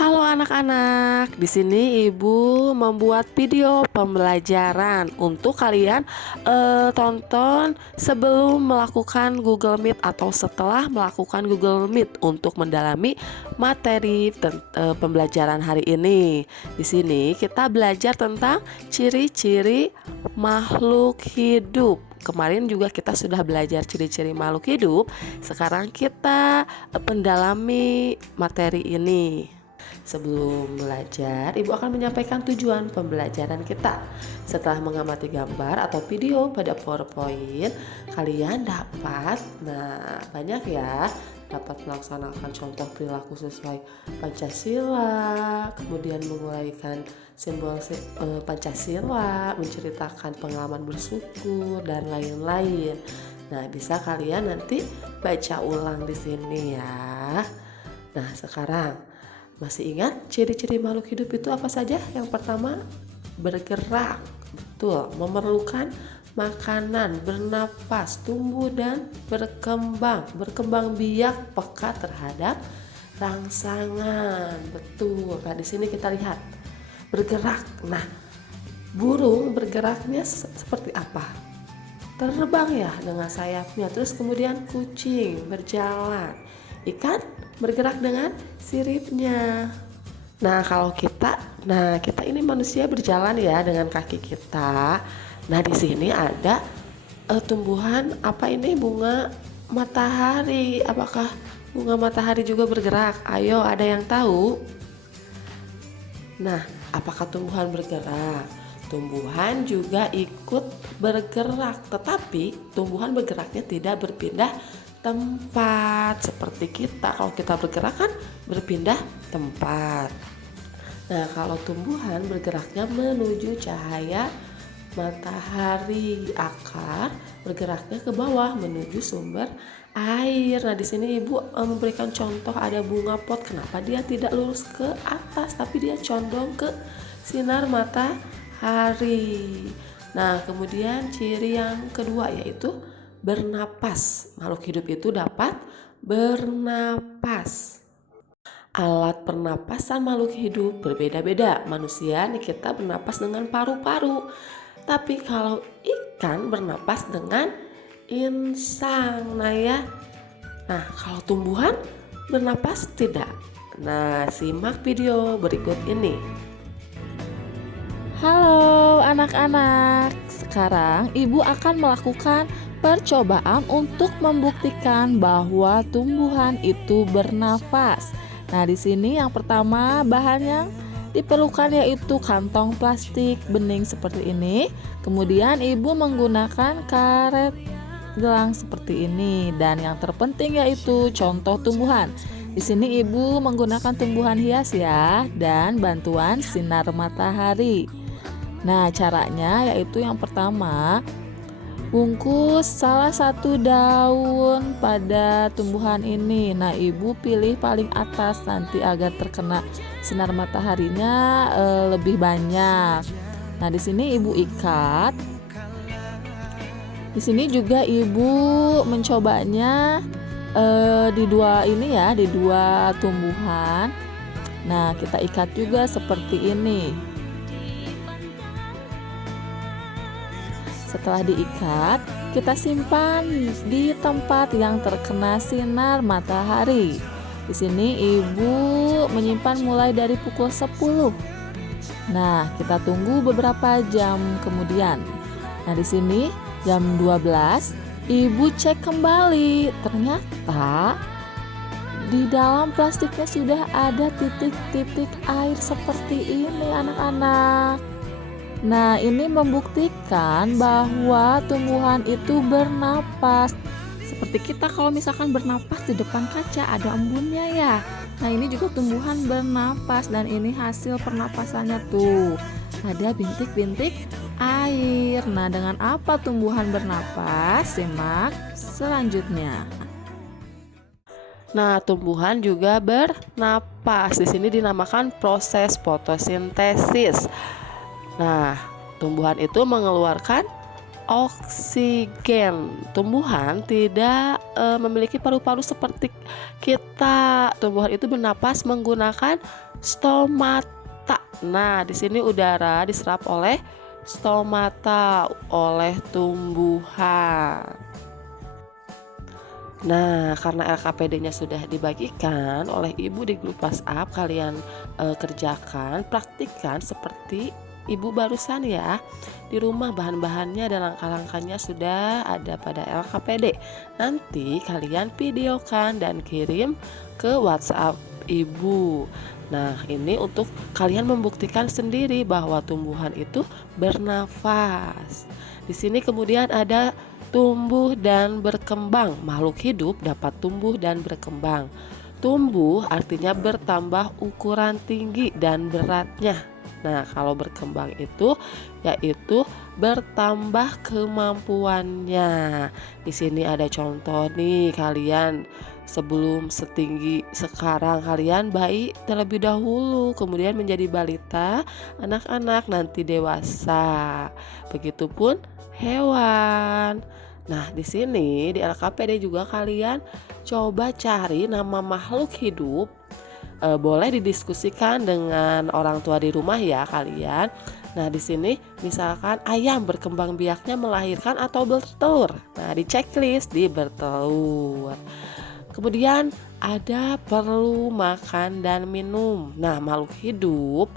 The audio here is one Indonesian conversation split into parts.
Halo anak-anak, di sini Ibu membuat video pembelajaran untuk kalian tonton sebelum melakukan Google Meet atau setelah melakukan Google Meet untuk mendalami materi pembelajaran hari ini. Di sini kita belajar tentang ciri-ciri makhluk hidup. Kemarin juga kita sudah belajar ciri-ciri makhluk hidup. Sekarang kita mendalami materi ini. Sebelum belajar, Ibu akan menyampaikan tujuan pembelajaran kita. Setelah mengamati gambar atau video pada PowerPoint, kalian dapat, banyak ya, dapat melaksanakan contoh perilaku sesuai Pancasila, kemudian menguraikan simbol Pancasila, menceritakan pengalaman bersyukur dan lain-lain. Nah, bisa kalian nanti baca ulang di sini ya. Nah, sekarang masih ingat ciri-ciri makhluk hidup itu apa saja? Yang pertama, bergerak. Betul, memerlukan makanan, bernapas, tumbuh dan berkembang. Berkembang biak, peka terhadap rangsangan. Betul. Nah, di sini kita lihat bergerak. Nah, burung bergeraknya seperti apa? Terbang ya dengan sayapnya. Terus kemudian kucing berjalan. Ikan bergerak dengan siripnya. Nah, kita ini manusia berjalan ya dengan kaki kita. Nah, di sini ada tumbuhan apa ini? Bunga matahari. Apakah bunga matahari juga bergerak? Ayo, ada yang tahu? Nah, apakah tumbuhan bergerak? Tumbuhan juga ikut bergerak, tetapi tumbuhan bergeraknya tidak berpindah tempat seperti kita. Kalau kita bergerak kan berpindah tempat. Nah, kalau tumbuhan bergeraknya menuju cahaya matahari, akar bergeraknya ke bawah menuju sumber air. Nah, di sini Ibu memberikan contoh ada bunga pot. Kenapa dia tidak lurus ke atas tapi dia condong ke sinar matahari. Nah, kemudian ciri yang kedua yaitu bernapas. Makhluk hidup itu dapat bernapas. Alat pernapasan makhluk hidup berbeda-beda. Manusia nih kita bernapas dengan paru-paru. Tapi kalau ikan bernapas dengan insang. Nah, kalau tumbuhan bernapas tidak. Nah, simak video berikut ini. Halo anak-anak, sekarang Ibu akan melakukan percobaan untuk membuktikan bahwa tumbuhan itu bernafas. Nah, di sini yang pertama bahan yang diperlukan yaitu kantong plastik bening seperti ini. Kemudian Ibu menggunakan karet gelang seperti ini dan yang terpenting yaitu contoh tumbuhan. Di sini Ibu menggunakan tumbuhan hias ya dan bantuan sinar matahari. Nah, caranya yaitu yang pertama, bungkus salah satu daun pada tumbuhan ini. Nah, Ibu pilih paling atas nanti agar terkena sinar mataharinya lebih banyak. Nah, di sini Ibu ikat. Di sini juga Ibu mencobanya di dua tumbuhan. Nah, kita ikat juga seperti ini. Setelah diikat, kita simpan di tempat yang terkena sinar matahari. Di sini Ibu menyimpan mulai dari pukul 10. Nah, kita tunggu beberapa jam kemudian. Nah, di sini jam 12, Ibu cek kembali. Ternyata di dalam plastiknya sudah ada titik-titik air seperti ini, anak-anak. Nah, ini membuktikan bahwa tumbuhan itu bernapas. Seperti kita kalau misalkan bernapas di depan kaca ada embunnya ya. Nah, ini juga tumbuhan bernapas dan ini hasil pernapasannya tuh. Ada bintik-bintik air. Nah, dengan apa tumbuhan bernapas? Simak selanjutnya. Nah, tumbuhan juga bernapas. Di sini dinamakan proses fotosintesis. Nah, tumbuhan itu mengeluarkan oksigen. Tumbuhan tidak memiliki paru-paru seperti kita. Tumbuhan itu bernapas menggunakan stomata. Nah, di sini udara diserap oleh stomata oleh tumbuhan. Nah, karena LKPD-nya sudah dibagikan oleh ibu di grup WhatsApp, kalian kerjakan, praktikkan seperti ibu barusan ya. Di rumah bahan-bahannya dan langkah-langkahnya sudah ada pada LKPD. Nanti kalian videokan dan kirim ke WhatsApp ibu. Nah, ini untuk kalian membuktikan sendiri bahwa tumbuhan itu bernafas. Di sini kemudian ada tumbuh dan berkembang. Makhluk hidup dapat tumbuh dan berkembang. Tumbuh artinya bertambah ukuran tinggi dan beratnya. Nah, kalau berkembang itu yaitu bertambah kemampuannya. Di sini ada contoh nih, kalian sebelum setinggi sekarang kalian bayi terlebih dahulu, kemudian menjadi balita, anak-anak, nanti dewasa. Begitupun hewan. Nah, di sini di LKPD juga kalian coba cari nama makhluk hidup. Boleh didiskusikan dengan orang tua di rumah ya kalian. Nah, di sini misalkan ayam berkembang biaknya melahirkan atau bertelur. Nah, di checklist di bertelur. Kemudian ada perlu makan dan minum. Nah, makhluk hidup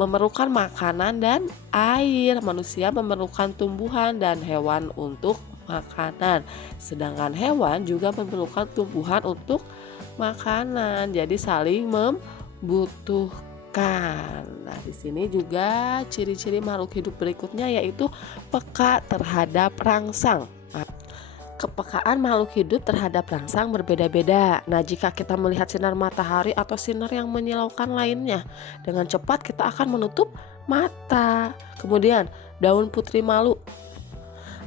memerlukan makanan dan air. Manusia memerlukan tumbuhan dan hewan untuk makanan. Sedangkan hewan juga memerlukan tumbuhan untuk makanan. Jadi saling membutuhkan. Nah, di sini juga ciri-ciri makhluk hidup berikutnya yaitu peka terhadap rangsang. Kepekaan makhluk hidup terhadap rangsang berbeda-beda. Nah, jika kita melihat sinar matahari atau sinar yang menyilaukan lainnya, dengan cepat kita akan menutup mata. Kemudian, daun putri malu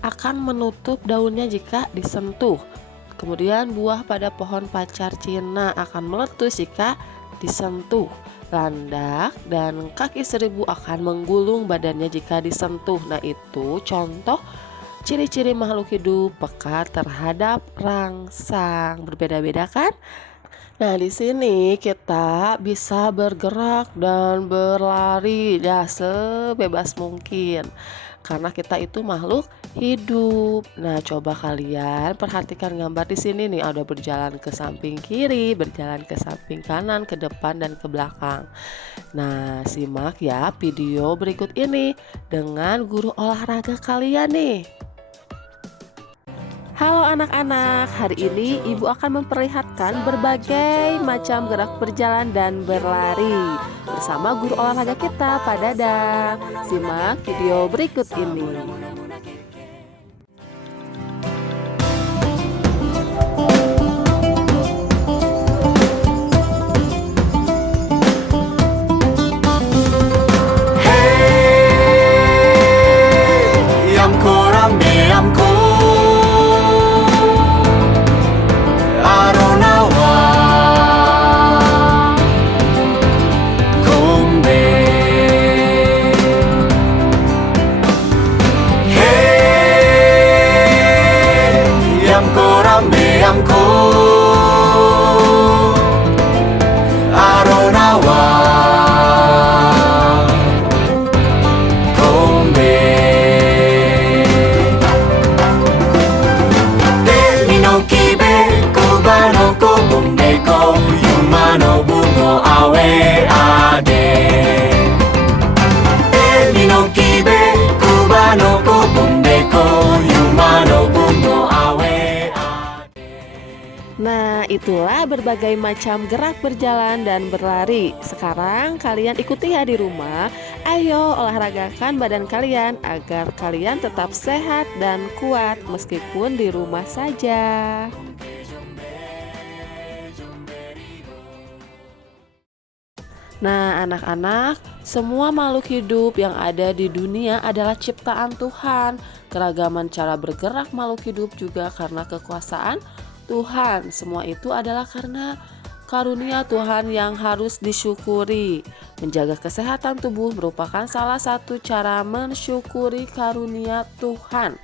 akan menutup daunnya jika disentuh. Kemudian, buah pada pohon pacar Cina akan meletus jika disentuh. Landak dan kaki seribu akan menggulung badannya jika disentuh. Nah, itu contoh ciri-ciri makhluk hidup peka terhadap rangsang. Berbeda-beda kan? Nah, di sini kita bisa bergerak dan berlari ya sebebas mungkin. Karena kita itu makhluk hidup. Nah, coba kalian perhatikan gambar di sini nih, ada berjalan ke samping kiri, berjalan ke samping kanan, ke depan dan ke belakang. Nah, simak ya video berikut ini dengan guru olahraga kalian nih. Halo anak-anak, hari ini ibu akan memperlihatkan berbagai macam gerak berjalan dan berlari bersama guru olahraga kita, Pak Dadang. Simak video berikut ini. Nah, itulah berbagai macam gerak berjalan dan berlari. Sekarang kalian ikuti ya di rumah. Ayo olahragakan badan kalian agar kalian tetap sehat dan kuat meskipun di rumah saja. Nah, anak-anak, semua makhluk hidup yang ada di dunia adalah ciptaan Tuhan. Keragaman cara bergerak makhluk hidup juga karena kekuasaan Tuhan. Semua itu adalah karena karunia Tuhan yang harus disyukuri. Menjaga kesehatan tubuh merupakan salah satu cara mensyukuri karunia Tuhan.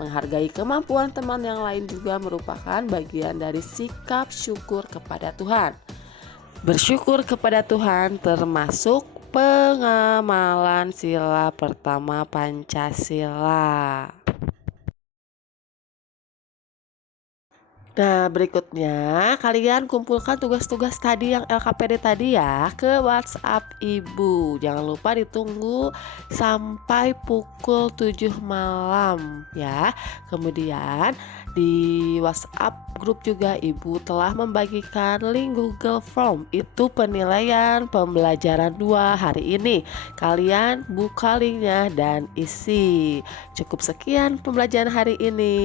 Menghargai kemampuan teman yang lain juga merupakan bagian dari sikap syukur kepada Tuhan. Bersyukur kepada Tuhan termasuk pengamalan sila pertama Pancasila. Nah, berikutnya kalian kumpulkan tugas-tugas tadi yang LKPD tadi ya ke WhatsApp Ibu. Jangan lupa ditunggu sampai pukul 7 malam ya. Kemudian di WhatsApp grup juga Ibu telah membagikan link Google Form. Itu penilaian pembelajaran 2 hari ini. Kalian buka linknya dan isi. Cukup sekian pembelajaran hari ini.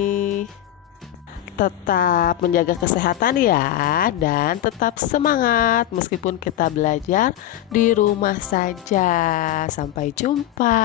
Tetap menjaga kesehatan ya, dan tetap semangat meskipun kita belajar di rumah saja. Sampai jumpa.